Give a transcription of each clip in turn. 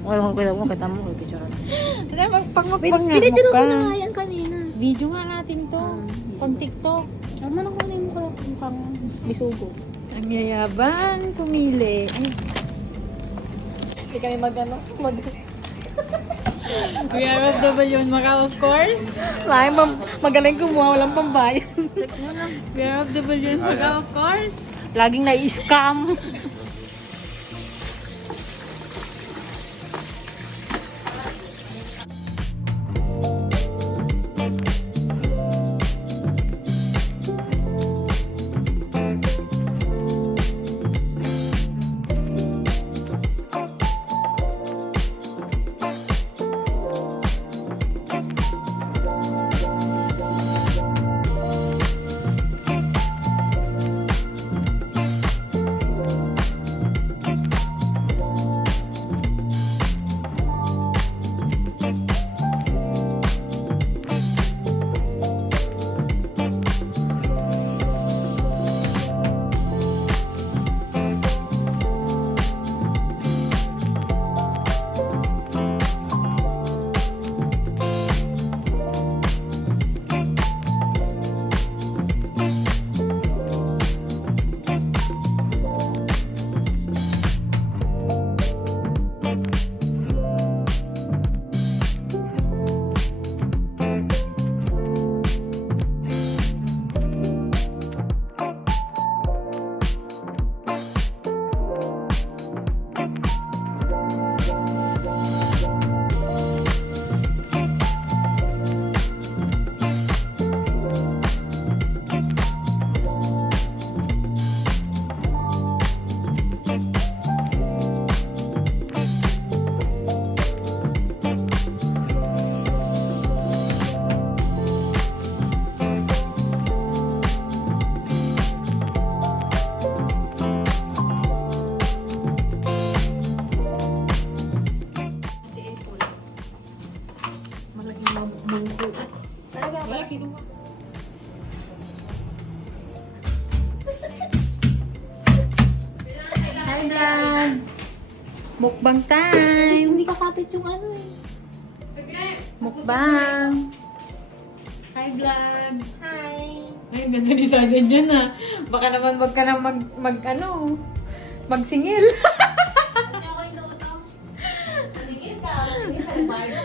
Okay, kita mo, picture. Pinitsura ko na nga yan kanina. Video nga natin to. Pang TikTok. Ano na kunin mo ko pang bisugo. Ang yayabang pumili. Ay, Hindi kami we are OFW in Macau, of course. magaling kumuha, walang pambayan. We are OFW in Macau, of course. Laging na-scam. Wala, kinuha. Hi, Dad. Mukbang time. Hindi kakapit yung ano eh. Mukbang. Hi, vlog. Hi! Ay, ganda ni Sada dyan ah. Baka naman wag ka na magsingil. Hindi ako inuto. Sige ka. Sige sa lumayo.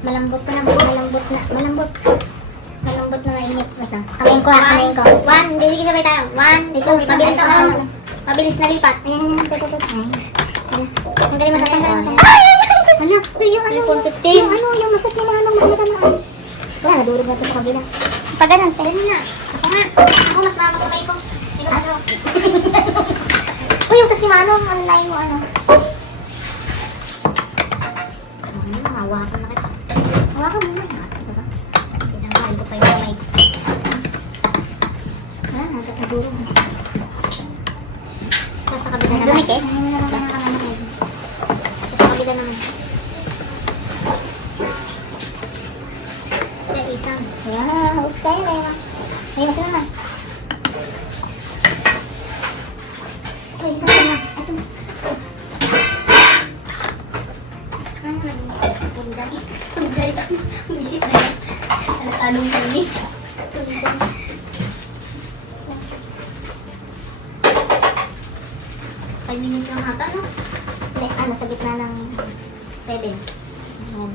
Malambot sa malambot na, malambot. Malambot na mainit. Ito. Kamayin ko ha, kamayin ko. 1, hindi, sige sabay tayo. 1, ito, mabilis na ano. Mabilis na lipat. Ayan, ang galing matatanggal. Ano? Yung ano, yung masas ni Manong magmatamaan. Wala, nadurog na ito sa kabila. Pag ganun, tayo na. Ako nga. Ako mas mamakamay ko. Ano? Uy, yung sas ni Manong, ang lain mo ano. Hawakan na kita. Hawakan mo na. Tinanggal ko pa yung kamay. Wala, nadurog. Sa kabila naman. Dumik eh. Sa kabila naman. Isang. Ayan, husay na yun. Ayos naman. Uy, isang na. Ito na. Pundari. Pundari ka. Umisip na yun. Talong talis. Pundari. 5 minutes lang hata, no? Hindi, ano, sa gitna ng 7. Ayan.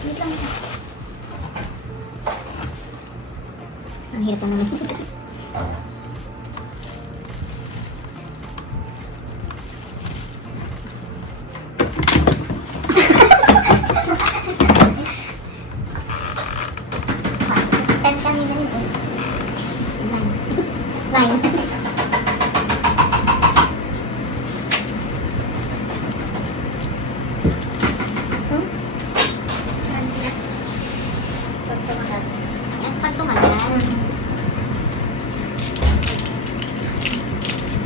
Wait lang. Ang hirap naman. Ten kanina nito. 9. Pag tumagal.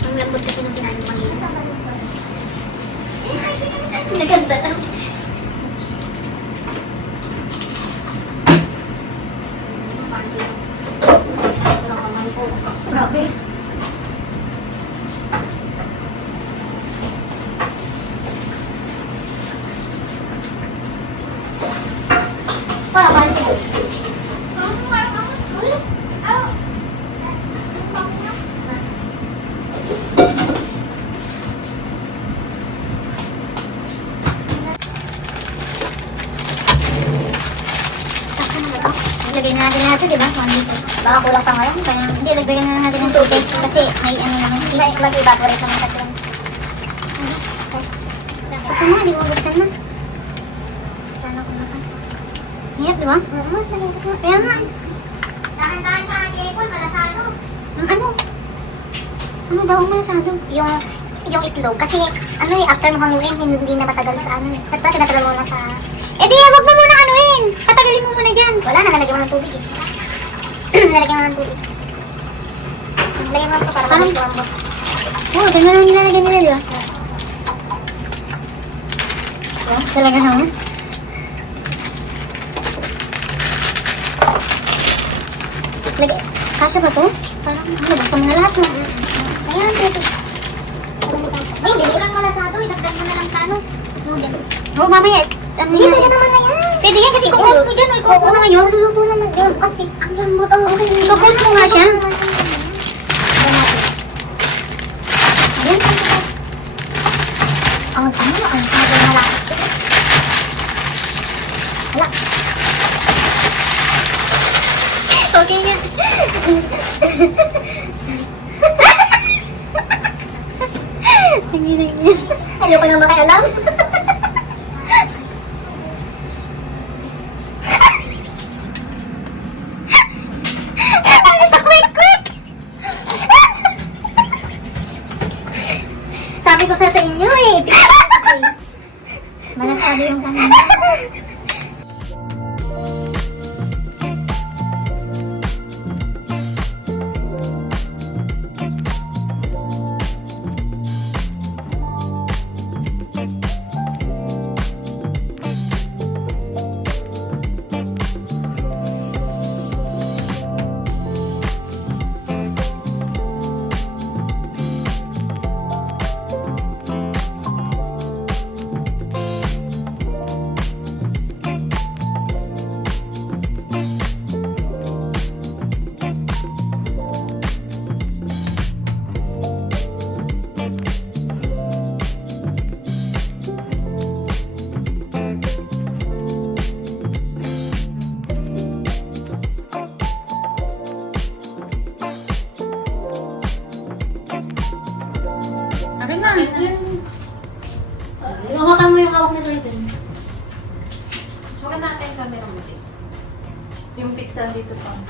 Ang lambot kasi nung kinain mo kanina. Naganda lang. Grabe. Para balik. Lagay na natin natin, di ba? Baka kulang pa ngayon. Kaya hindi, lagyan na natin ng tubig. Kasi may ano naman. Mag-evaporate naman sa tilang. Buksan mo, hindi ko mabuksan na. Sana ko nakas. Hirap, di ba? Kaya nga. Tahan-tahan ka ang ipon, malasado. Ano? Ano daw ang malasado? Yung itlog. Kasi ano eh, after mo hanguin, hindi na matagal sa ano. At bakit natagal mo na sa... Eh di, wag mo muna anuin. Patagalin mo muna dyan. Wala na, nalagyan mo ng tubig eh. Nalagyan mo ng tubig. Nalagyan mo ito para balik ang boss. Oo, dyan mo lang nilalagyan nila, di ba? Talaga naman. Lagay. Kasya ba to? Parang, nabasa mo na lahat mo. Lagyan ng tubig. Ay, hindi lang malasado. Idagdag mo na lang sa ano. Noodles. Oo, mamaya. Hindi, pwede naman na yan. Pwede yan kasi kukuha mo dyan. Ikuha mo na ngayon. Luluto naman yun. Kasi ang lambot ang okay. Kukuha mo nga siya. Ayan. Ang ano, ang tagal na lang. Hala. Okay yan. Nangin. Ayoko na makialam. Sabi ko sa inyo eh. Malasado yung kanina.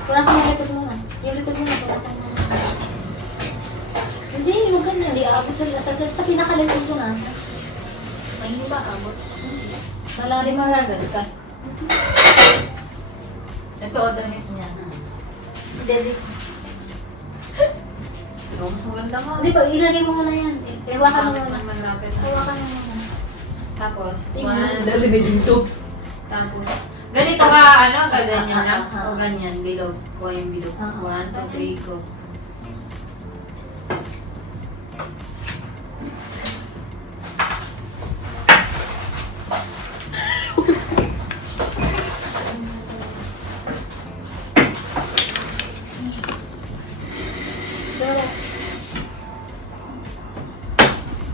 Punasan mo likod muna. Yung likod muna, punasan mo. Hindi, huwag ganyan. Hindi aabot sa pinakalikod ko na. Ay, hindi ba abot? Malalim magagad ka. Ito o damit niya. Hindi, Mas maganda nga. hindi, pag ilagay mo muna yan. Ewakan mo muna. Manlapit. Ewakan mo muna. Tapos, Tingnan. dali na dito. Tapos, ganito ka, ano, ganyan lang. O ganyan, bilog. Kuha yung bilog. 1, 2, 3, go.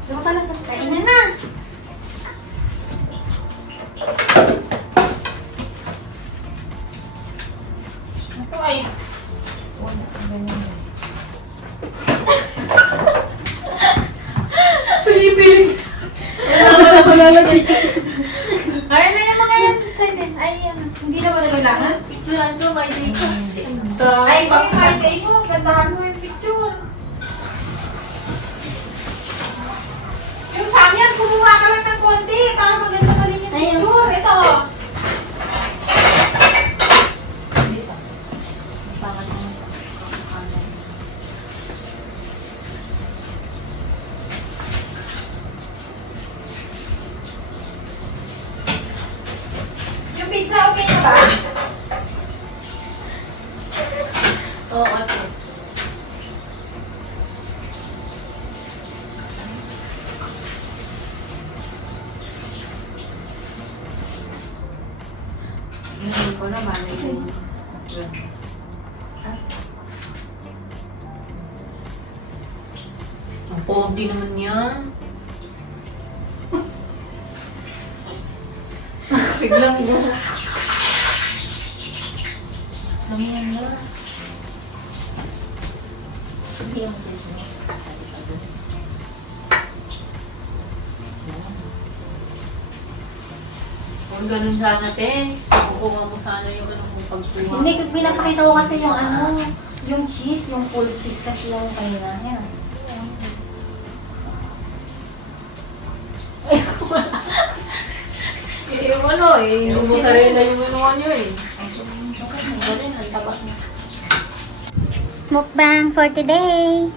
Diba pala? Kainan na! Ito ay. Pili-pili. Ay, ano yung mga yan? Ay, hindi na ba kailangan? Picturean ko, may dito. Ay, may day mo. Gandahan mo yung picture. Yung sa akin, kumuha ka lang ng konti para maganda pa rin yung picture. Ito. Bakit mo? Yung pizza, okay na ba? Oo, okay. Hindi ko naman. Ang pogi naman yan. Siglang mo. Lumiyan na. Hindi yung dito. Kung ganun sana, te. Kukuha mo sana yung ano kung pagkuha. Hindi, pinapakita ko kasi yung ano, yung cheese, yung full cheese kasi yung kanina. Yan. Yung ano eh, yung mo sarili na yung minuha nyo eh. Okay, ang galing, ang tabak niya. Mukbang for today.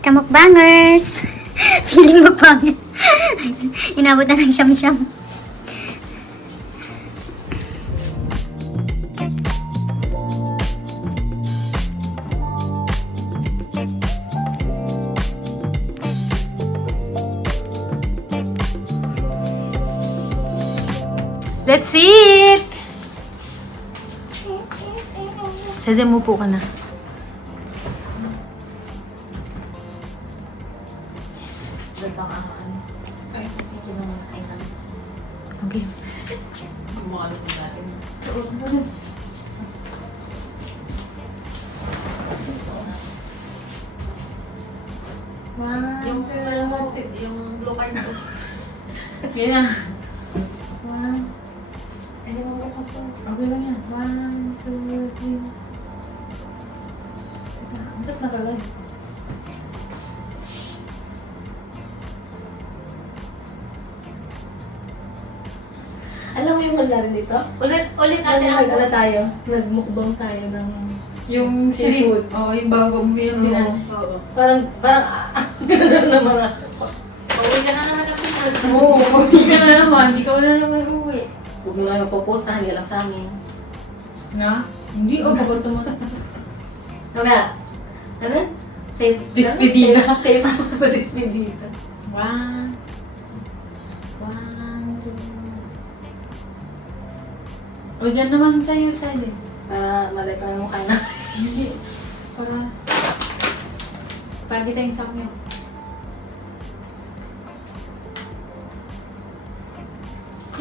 Kamukbangers. Feeling mukbang. Inabot na ng siyam-siyam. Let's eat! Sada mo po ka na. Ganda ka ano. Ay, kasi kinamakain namin. Okay. Kumakain ko natin. Wow. Yung parang motif, yung blue card ko. Yan na. Wow. Hindi mo ko po. Okay lang yan. 1, 2, 3. Ang tat nakalay. Alam mo yung wala rin dito? Ulit natin Nag-ano tayo. Nagmukbang tayo ng Yung seafood. Oo, yung bago mo yung Pinas. Oo. Parang, gano'n na mga. Pauwi ka na naman ng Pinas. Oo, pauwi ka na naman. Ikaw na naman uwi. Huwag mo naman mapopost, hindi alam sa amin. Nga? Hindi, o bago mo. Mamaya, ano? Safe. Despedida. Safe ako ba despedida? 1, 2. O, dyan naman sa'yo side eh. Para malay pa yung mukha na. Hindi. Para kita yung sakyo.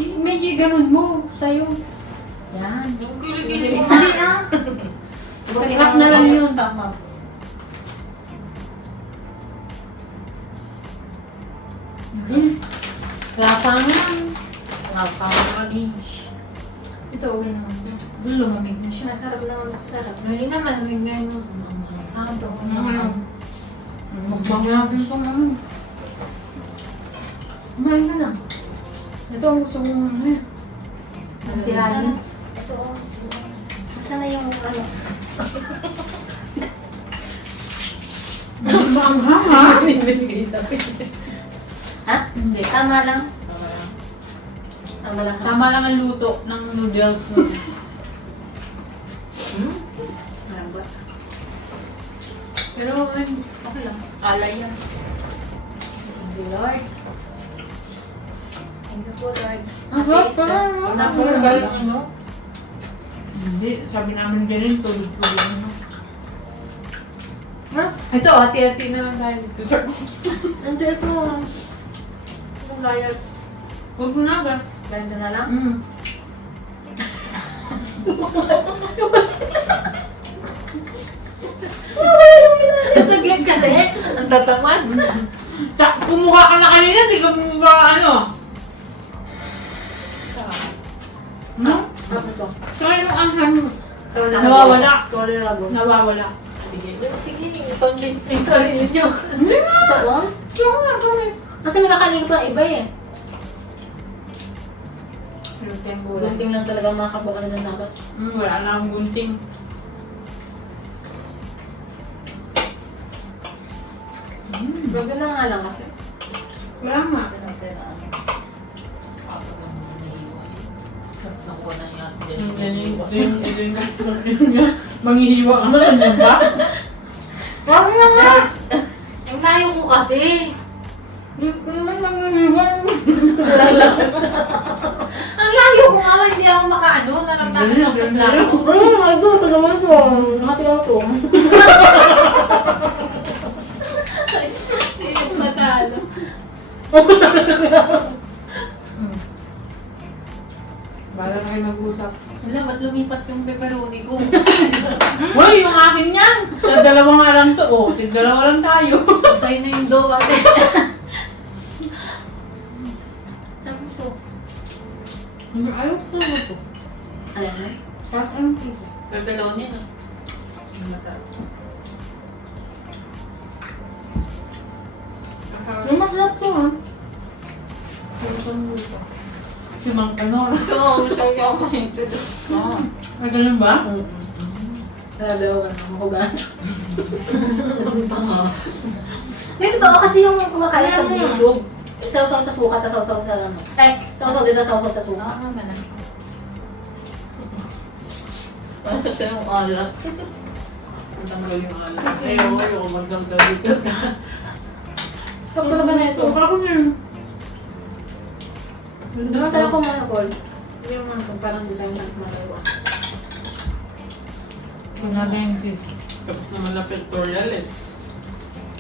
Medyo ganun mo, sa'yo. Yan. Yung kilig-kilig mo. Hindi ah. Pag-rap na lang yun. Tama. Lapang lang. Lapang lang. Dito, uwi naman siya. Doon lumamig na siya. Masarap naman. Masarap. Hindi naman, hindi na Ito. Magbang natin ito naman. Kumain ka na. Ito ang gusto kong ano eh. Ang tirahin. Ito, saan na yung ano? Magbang ha? Ha? Hindi. Tama lang. Tama lang. Tama lang ang luto ng noodles. Malambot. Pero okay lang. Alay yan. Thank you, Lord. Thank you po, Lord. Ang sarap pa lang. Ang sarap. ano? Hindi, sabi namin ganun, tulog-tulog. Ha? Ito, hati-hati na lang tayo dito sa Nandiyo ito. Ang layag. Huwag mo na agad. Ganda na lang. Saglit kasi. Ang tatamad. Kumuha ka na kanina, di ka ba ano? No? Ano ito? Saka yung anghang. Nawawala. Sorry, Rago. Nawawala. Sige, convince me. Sorry, ninyo. Hindi nga. Ito, oh. Oo nga, kami. Kasi may kakaling pa iba eh. Gunting Gunting lang talaga mga kabakan na dapat. Wala na akong gunting. Bago na nga lang kasi. Wala nga. Nakuha na niya. Manghihiwa ka na, di ba? Sabi na nga! Ang layo ko kasi. Hindi ko naman manghihiwa. Ang layo ko nga, hindi ako makaano. Naramdaman ng bigla ako. Ito, ito naman ito. Nakati ako ito. Hindi ko matalo. Bala na kayo mag-usap. Wala, ba't lumipat yung pepperoni ko? Hoy, yung akin yan! Dalawa nga lang to. Oh, dalawa lang tayo. Sa'yo na yung dough ate. Ano ito? Ayaw ko ito. Alam mo? Parang ano ito? Pepperoni no? Yung masarap to ha. Si Mang Kanor. Oo, ito yung mahintid. Ay, ganun ba? Grabe ako ng mahugas. Hindi, totoo kasi yung kumakain sa YouTube. Sausaw sa suka, tapos sausaw sa ano. Ay, sausaw dito, sausaw sa suka. Oo, naman. Kasi yung alat. Ang tanggal yung alat. Ayaw, magdagdag dito. Kapag na ba na ito? Ako na yun. Naman tayo kumain, Paul. Hindi yung mga parang di tayo malawa. Wala na yung kiss. Tapos naman na pictorial eh.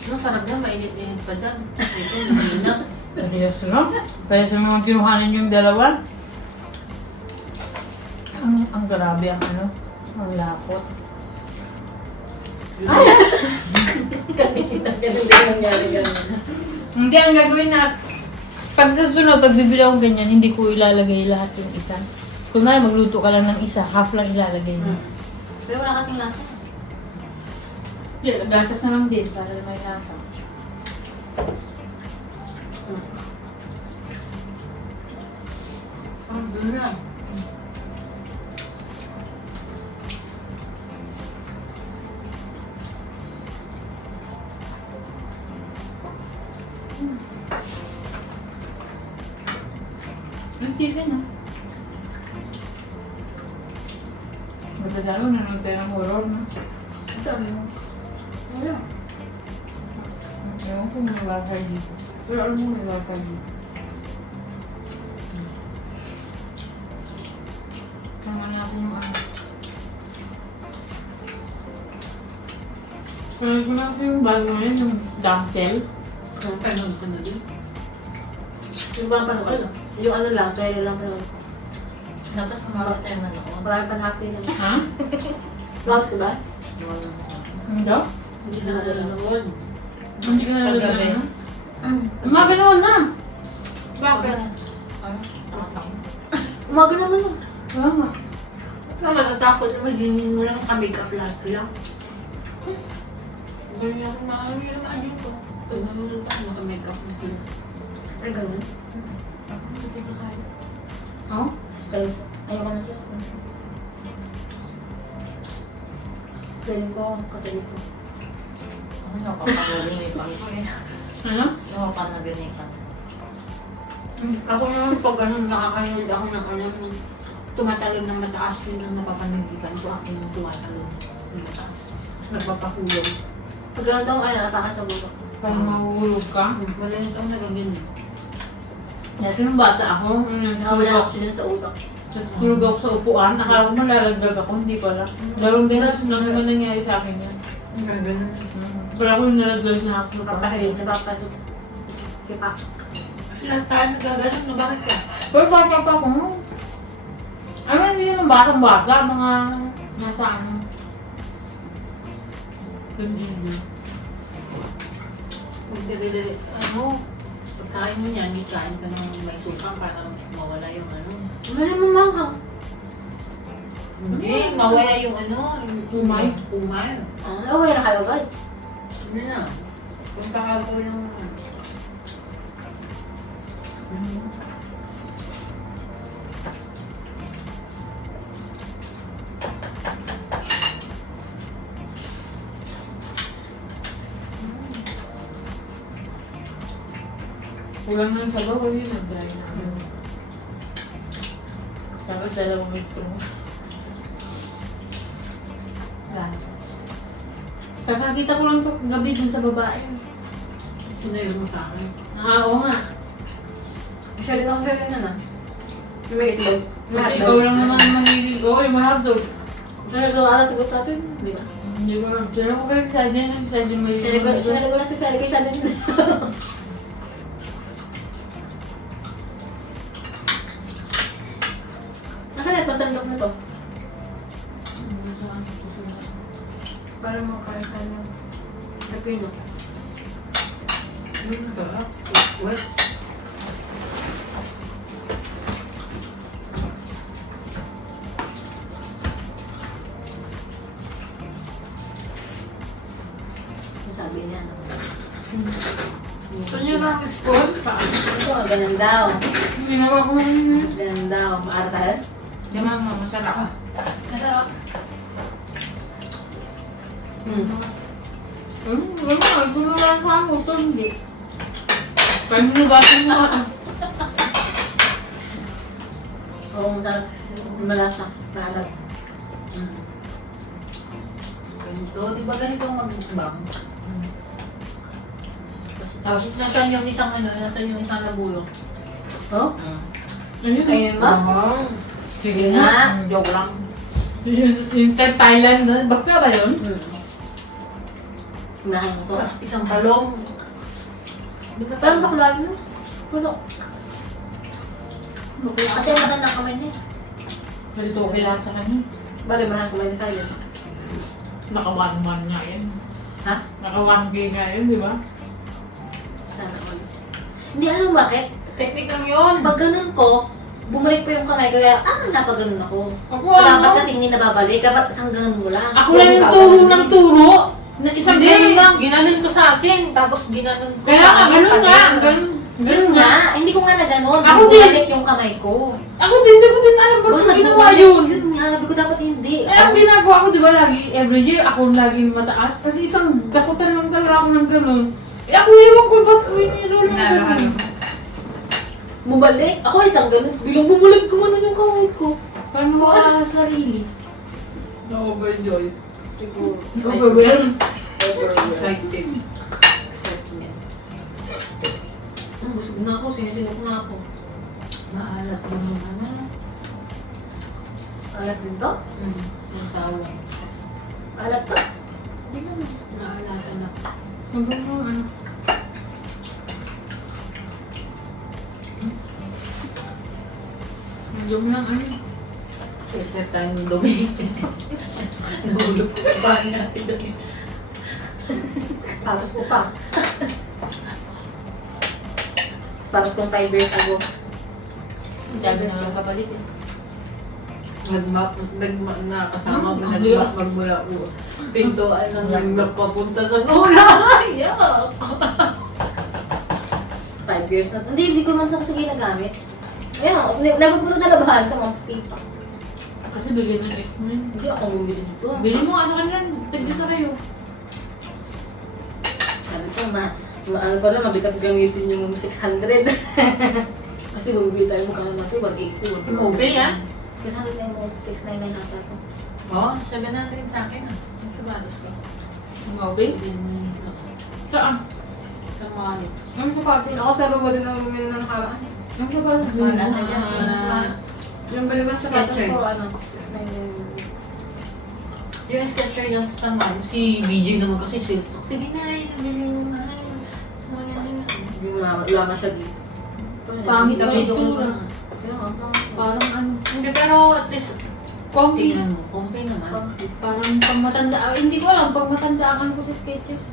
Ang sarap yan, mainit-init pa dyan. Ito, hindi na. Yes lang. Kaya sa mga kinuhanan yung dalawa. Ang grabe ang ano. Ang lapot. Ganun din nangyari ganun. Hindi, ang gagawin na, pag sa sunod, pag bibili akong ganyan, hindi ko ilalagay lahat yung isa. Kung man, magluto ka lang ng isa, half lang ilalagay mo. Pero wala kasing lasa. Yeah, gatas na lang din para may lasa. Ang doon na. Ang TV na. Ganda sa ano, nanonood tayo ng horror, no? Sabi mo. Wala. Ewan ko may wifi dito. Pero alam mo may wifi dito. Tama natin yung ano. Kaya ko na kasi yung bago ngayon, yung damsel. Panood ko na din. Yung bang panood? Yung ano lang, trailer lang panood ko. Dapat kumawag tayo man ako. Marami pa happy na. Ha? Lahat, diba? Hindi? Hindi na nadala. Nanood. Hindi ko nalagay Paggabi. na. Mga ganoon na. Bakit? Umaga naman lang. Wala nga. Natatakot na magiging mo lang ka-makeup lahat lang. Ganyan ako maaari ko. Kung naman tayo naka-makeup na sila. Ay, ganun. Hindi ko kaya. Oh? Space. Ayoko na sa space. Galing ko, katalig ko. Ako nakapagalipan ko eh. Ano? Nakapanaganipan. Ako naman pag ano, nakakayod ako ng ano, tumatalog ng mataas yun ang napapanigipan ko. Ako yung tumatalog ng mataas. Tapos nagpapakulong. Pag ganun daw, ay nakatakas sa buto. Parang mahuhulog ka. Madalas ako nagagin. Dati nung bata ako, Nakawala oxygen sa utak. tulog ako sa upuan, akala ko malalagdag ako, hindi pala. Dalawang beses lang naman nangyari sa akin yan. Ganun. Wala ko yung nalaglag na ako. Napapahil, napapahil. Kipa. Lahat tayo nagaganon na bakit ka? Pero bata pa ako. Ano, hindi naman batang-bata, mga nasa ano. Hindi. Magdiri-diri. Ano? Pagkain mo niyan, kain ka ng may sukang para mawala yung ano. Wala mo manghang. Hindi, mawala yung ano, yung Umay. Umay. Wala na kayo agad. Hindi na. Kung kakago yung... Kulang lang sa bawa yun, nag-dry na. Sabi, 2 metro. Yan. Kakakita ko lang ito gabi dun sa babae. Sinayo mo sa akin. Oo nga. Masyari lang siya na na. May itlog. Kasi ikaw lang naman mahilig. Oo, yung mahardog. Masyari lang ala sagot natin. Hindi ba? Hindi ko lang. Sino ko kayo sa dyan? Sa dyan may... Sinali ko lang si Sally kay Sally. Nasaan na pasandok na to? Para makakain ng Pepino. Sarap. Wet. Sabi niya. Gusto niyo lang spoon? Ito, ganun daw. Hindi na ako naman. Mas ganun daw. Maartahan? Di mama, masarap ka. Gano'n, ito na lang sa mo. Ito hindi. Kaya mo galing mo ka. Oo, masarap. Malasa. Maalat. Ganito. Di ba ganito ang mag-bang? Tapos nasan yung isang ano, nasan yung isang nabulok. Oh? Ano yun? Ayun ba? Sige nga. Joke lang. Yung Thailand na, bakla ba yun? Kumain mo so. Isang talong. Parang bakla yun. Puno. Kasi maganda kamay niya. Ganito okay lahat sa kanya. Bagay mahal kumain sa'yo. Naka-1-1 nga yun. Ha? Naka-1K nga yun, di ba? Sana all. Hindi alam bakit. Technique lang yun. Pag ganun ko, bumalik pa yung kamay ko. Kaya, napaganon ako. Ako Dapat kasi hindi nababalik. Dapat isang ganun mo lang. Ako lang yung turo ng turo. Na isang Hindi, ganun lang. ginanon ko sa akin. Tapos ginanon ko Kaya sa nga, akin. ganun nga. Ganun. Ganun nga. Hindi ko nga na ganun. Ako Bumalik yung kamay ko. Ako din, di ko din alam ba't ko ginawa yun. Yun nga, sabi ko dapat hindi. Eh, ang ginagawa ko, di ba, lagi, every year, ako laging mataas. Kasi isang dakutan lang talaga ako ng ganun. Eh, ako ewan ko, ba't winilo lang ganun? Bumalik. Ako isang ganun. Bilang bumulag ko man yung kamay ko. Paano mo ka sa sarili? Na-overjoy. Overwhelmed. Excited. Busog na ako. Sinisinok na ako. Maalat yung ano. Alat din to? Yung tawag. Alat to? Hindi naman. Maalatan na. Hanggang mo, ano? Hanggang mo lang, ano? Except tayo ng dumi. Nahulog ko pa natin dumi. Paras ko pa. Paras kong 5 years ago. Ang dami na lang kapalit eh. Nag-map na kasama mo Ang nag-map magmula po. Pintuan ng nag-map papunta sa gula. Yuck! 5 years na. Hindi ko man sa kasi ginagamit. Ayun, nabagpunta na labahan ko, mga pipa. Kasi bigay ng ex mo yun. Hindi ako bumili dito. Bili mo nga sa kanila, tigisa kayo. Sabi ko, ano pala, mabigat gamitin yung 600. Kasi bumibili tayo mukha na natin, 180. Okay, ah? 600 na yung 699 nata ko. Oo, 700 sa akin ah. Yung sabatos ko. Okay? Saan? Sa mga Ang sapatos. Ako sa ruwa din ang bumili ng nakaraan. Ang sapatos. Mas maganda dyan. Yung bali ba sapatos Skechers. ko, ano, 699. Yung sketcher yung sa man, si BJ naman kasi sales talk. Sige na, nabili mo na. Mga ganyan. Hindi mo wala siya dito. Pangit ang Medyo itsura. Parang ano. Hindi, pero at least, Comfy. tingnan mo. Comfy naman. Parang pang matanda. Hindi ko alam, pang matandaan ko sa Skechers.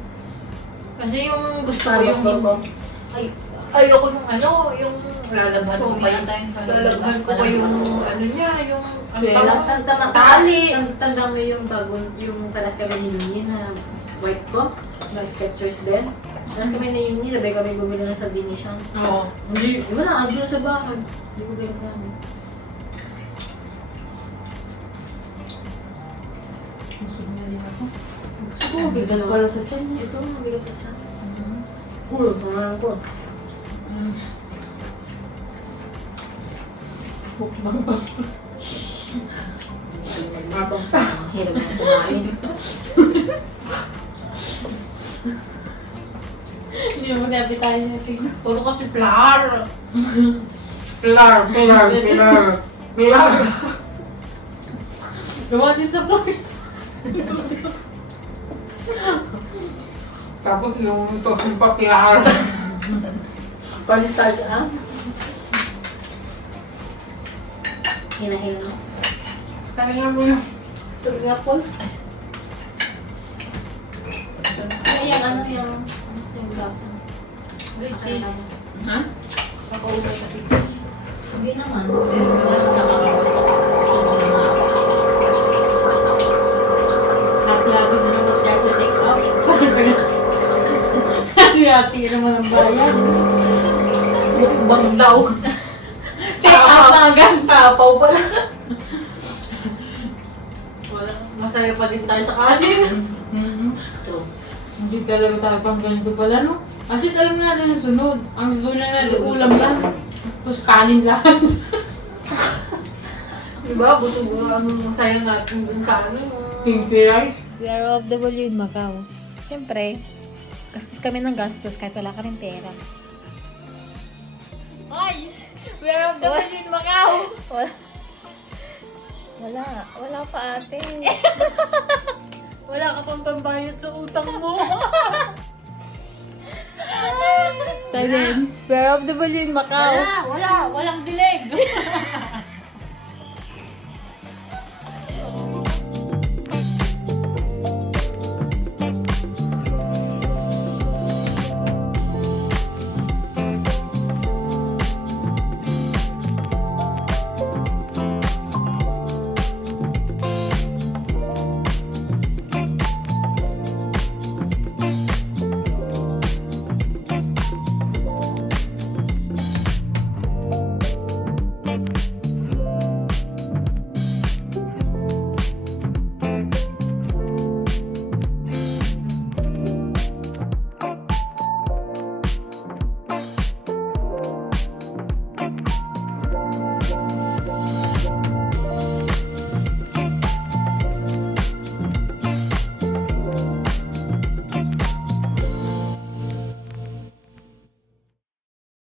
Kasi yung gusto ko Starbucks yung... ba? Ay, ayoko yung ano, yung lalabhan ko pa yung... sa Lalabhan ko pa yung ano niya, yung... ang Kaya, tawag- tali. Tanda mo yung bago, yung paras kami ni Yuni na white ko, na Skechers din. Paras kami ni Yuni, sabay kami bumili ng sa Venetian. Oo. Hindi, wala, ando na sa bahay. Hindi ko bili namin. Busog na din ako. Gusto ko, mabigat pala sa tiyan. Ito, mabigat sa tiyan. Ulo, pangalan ko. Bukbang ba? Mabang pa. Hirap na kumain. Hindi mo nabi tayo natin. Puro kasi flour. Flour. Gawa din sa floor. Tapos yung sauce pa flour. Cornstarch, ah? Hinahil mo. Kaya mo yung... Tulog nga po. Ayan, ano yung glass na. British. Ha? Nakaubay ka tikas. Hindi naman. Hati-hati mo naman dyan sa take off. Hati-hati naman ang bayan. Mukbang daw. Take out na agad. Tapaw pala. Wala. Masaya pa din tayo sa kanin. Hindi talaga tayo pang ganito pala, no? At least alam na natin ang sunod. Ang gagawin na natin, ulam lang. Tapos kanin lang. Diba? Buto-buto ang masaya natin dun sa ano. Kimchi rice. We are OFW in Macau. Siyempre, gastos kami ng gastos kahit wala ka rin pera. Ay! We are OFW in Macau! Wala pa ate. Wala ka pang pambayad sa utang mo. So then, we are OFW in Macau. Walang dilig.